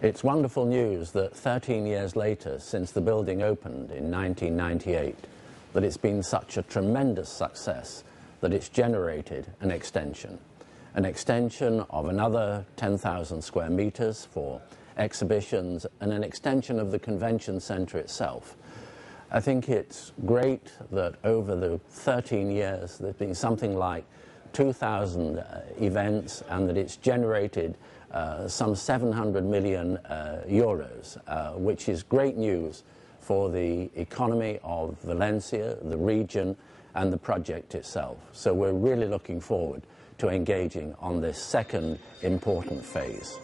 It's wonderful news that 13 years later, since the building opened in 1998, that it's been such a tremendous success that it's generated an extension of another 10,000 square meters for exhibitions and an extension of the convention center itself. I think it's great that over the 13 years there's been something like 2,000 events and that it's generated some 700 million euros, which is great news for the economy of Valencia, the region, and the project itself. So we're really looking forward to engaging on this second important phase.